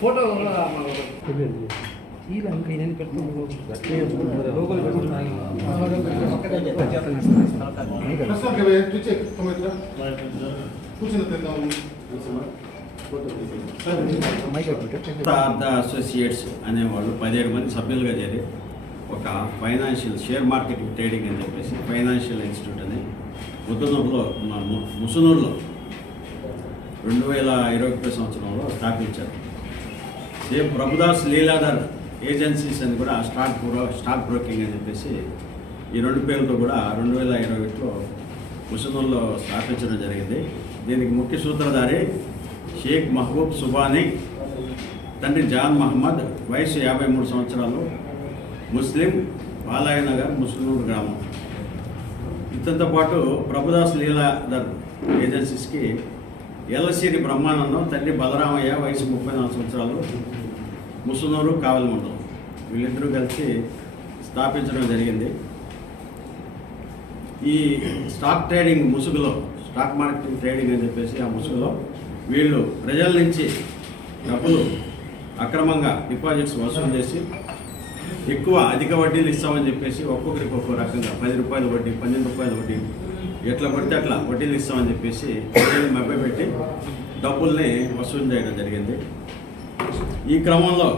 photo associates అనేవాళ్ళు పదిహేడు మంది సభ్యులుగా చేరి ఒక ఫైనాన్షియల్ షేర్ మార్కెట్ ట్రేడింగ్ అని చెప్పేసి ఫైనాన్షియల్ ఇన్స్టిట్యూట్ అని ముద్దనూరులో ముసునూరులో రెండు వేల ఇరవై ఒకటో సంవత్సరంలో స్థాపించారు సేమ్ ప్రభుదాస్ లీలాధర్ ఏజెన్సీస్ అని కూడా స్టాక్ బ్రో స్టాక్ బ్రోకింగ్ అని చెప్పేసి ఈ రెండు పేర్లతో కూడా రెండు వేల ఇరవై ఒకటిలో ముసందంలో స్థాపించడం జరిగింది దీనికి ముఖ్య సూత్రధారి షేక్ మహబూబ్ సుబానీ తండ్రి జాన్ మహమ్మద్ వయసు యాభై మూడు సంవత్సరాలు ముస్లిం బాలాయనగర్ ముస్లింపూర్ గ్రామం ఇతనితో పాటు ప్రభుదాస్ లీలాధర్ ఏజెన్సీస్కి ఎల్లసిరి బ్రహ్మానందం తండ్రి బలరామయ్య వయసు ముప్పై నాలుగు సంవత్సరాలు ముసునూరు కావలి మండలం వీళ్ళిద్దరూ కలిసి స్థాపించడం జరిగింది ఈ స్టాక్ ట్రేడింగ్ ముసుగులో స్టాక్ మార్కెట్ ట్రేడింగ్ అని చెప్పేసి ఆ ముసుగులో వీళ్ళు ప్రజల నుంచి డబ్బులు అక్రమంగా డిపాజిట్స్ వసూలు చేసి ఎక్కువ అధిక వడ్డీలు ఇస్తామని చెప్పేసి ఒక్కొక్కరికి ఒక్కొక్క రకంగా పది రూపాయల వడ్డీ పన్నెండు రూపాయల వడ్డీ ఎట్లా పడితే అట్లా వడ్డీలు ఇస్తామని చెప్పేసి వడ్డీలు పెట్టి డబ్బుల్ని వసూలు చేయడం జరిగింది ఈ క్రమంలో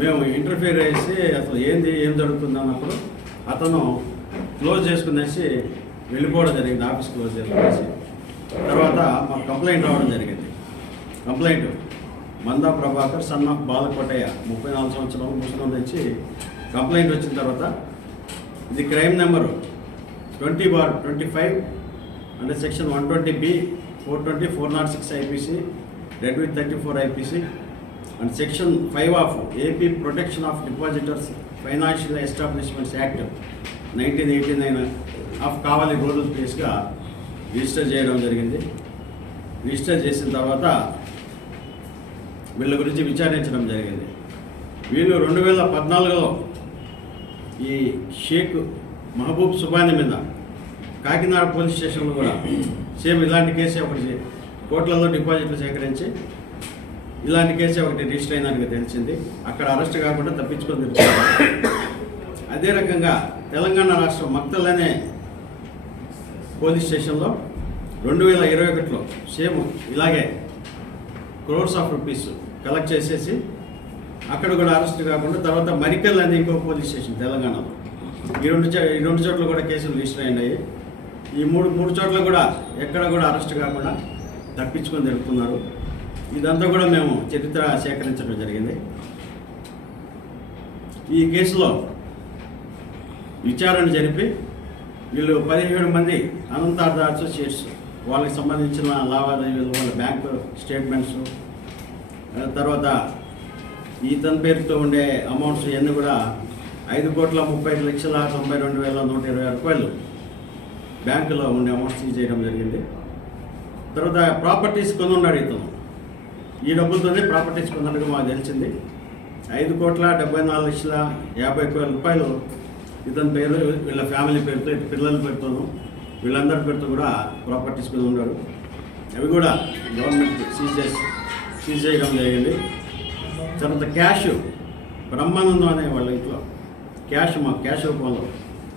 మేము ఇంటర్ఫీర్ చేసి అసలు ఏంది ఏం జరుగుతుంది అన్నప్పుడు అతను క్లోజ్ చేసుకునేసి వెళ్ళిపోవడం జరిగింది ఆఫీస్ క్లోజ్ చేసుకునేసి తర్వాత మాకు కంప్లైంట్ రావడం జరిగింది complaint Manda Prabhakar son of Balakotaiah ముప్పై నాలుగు సంవత్సరాలు ముసలి నుంచి కంప్లైంట్ వచ్చిన తర్వాత ఇది crime number twenty bar twenty five under section one twenty B four twenty four naught six IPC read with thirty four IPC and section five of AP protection of depositors financial establishments act nineteen eighty nine of Kavali rural ప్లేస్గా register చేయడం జరిగింది register చేసిన తర్వాత వీళ్ళ గురించి విచారించడం జరిగింది వీళ్ళు రెండు వేల పద్నాలుగులో ఈ షేక్ మహబూబ్ సుబాని మీద కాకినాడ పోలీస్ స్టేషన్లో కూడా సేమ్ ఇలాంటి కేసే ఒకటి కోట్లలో డిపాజిట్లు సేకరించి ఇలాంటి కేసే ఒకటి రిజిస్టర్ అయినట్టుగా తెలిసింది అక్కడ అరెస్ట్ కాకుండా తప్పించుకొని అదే రకంగా తెలంగాణ రాష్ట్రం మక్తలనే అనే పోలీస్ స్టేషన్లో రెండు వేల ఇరవై ఒకటిలో సేమ్ ఇలాగే క్రోర్స్ ఆఫ్ రూపీస్ కలెక్ట్ చేసేసి అక్కడ కూడా అరెస్ట్ కాకుండా తర్వాత మరికల్ అనే ఇంకో పోలీస్ స్టేషన్ తెలంగాణలో ఈ రెండు ఈ రెండు చోట్ల కూడా కేసులు రిజిస్టర్ అయినాయి ఈ మూడు మూడు చోట్ల కూడా ఎక్కడ కూడా అరెస్ట్ కాకుండా తప్పించుకొని జరుపుతున్నారు ఇదంతా కూడా మేము చరిత్ర సేకరించడం జరిగింది ఈ కేసులో విచారణ జరిపి వీళ్ళు పదిహేడు మంది అనంతార్థ అసోసియేట్స్ వాళ్ళకి సంబంధించిన లావాదేవీలు వాళ్ళ బ్యాంకు స్టేట్మెంట్స్ తర్వాత ఇతని పేరుతో ఉండే అమౌంట్స్ ఇవన్నీ కూడా ఐదు కోట్ల ముప్పై ఐదు లక్షల తొంభై రెండు వేల నూట ఇరవై ఆరు రూపాయలు బ్యాంకులో ఉండే అమౌంట్ సీజ్ చేయడం జరిగింది తర్వాత ప్రాపర్టీస్ కొని ఉన్నాడు ఇతను ఈ డబ్బులతోనే ప్రాపర్టీస్ కొన్నట్టుగా మాకు తెలిసింది ఐదు కోట్ల డెబ్బై నాలుగు లక్షల యాభై వేల రూపాయలు ఇతని పేరు వీళ్ళ ఫ్యామిలీ పేరుతో పిల్లల పేరుతోనూ వీళ్ళందరి పేరుతో కూడా ప్రాపర్టీస్ కొని ఉన్నారు అవి కూడా గవర్నమెంట్ సీజ్ చేసి సీజ్ చేయడం జరిగింది తర్వాత క్యాష్ బ్రహ్మానందం అనే వాళ్ళ ఇంట్లో క్యాష్ మా క్యాష్ రూపంలో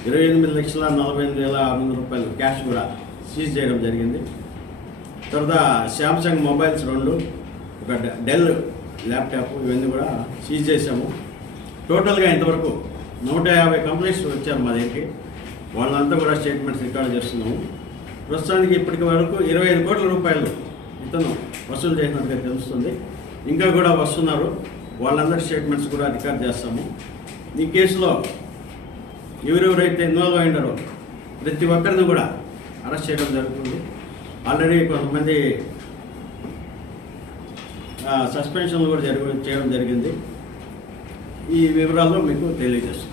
ఇరవై ఎనిమిది లక్షల నలభై ఎనిమిది వేల ఆరు వందల రూపాయలు క్యాష్ కూడా సీజ్ చేయడం జరిగింది తర్వాత శాంసంగ్ మొబైల్స్ రెండు ఒక డెల్ ల్యాప్టాప్ ఇవన్నీ కూడా సీజ్ చేశాము టోటల్గా ఇంతవరకు నూట యాభై కంప్లైంట్స్ వచ్చారు మా దగ్గరికి వాళ్ళంతా కూడా స్టేట్మెంట్స్ రికార్డ్ చేస్తున్నాము ప్రస్తుతానికి ఇప్పటికి వరకు ఇరవై ఐదు కోట్ల రూపాయలు ఇతను వసూలు చేసినట్టుగా తెలుస్తుంది ఇంకా కూడా వస్తున్నారు వాళ్ళందరి స్టేట్మెంట్స్ కూడా రికార్డ్ చేస్తాము ఈ కేసులో ఎవరెవరైతే ఇన్వాల్వ్ అయ్యారో ప్రతి ఒక్కరిని కూడా అరెస్ట్ చేయడం జరుగుతుంది ఆల్రెడీ కొంతమంది సస్పెన్షన్లు కూడా జరిగి చేయడం జరిగింది ఈ వివరాల్లో మీకు తెలియజేస్తుంది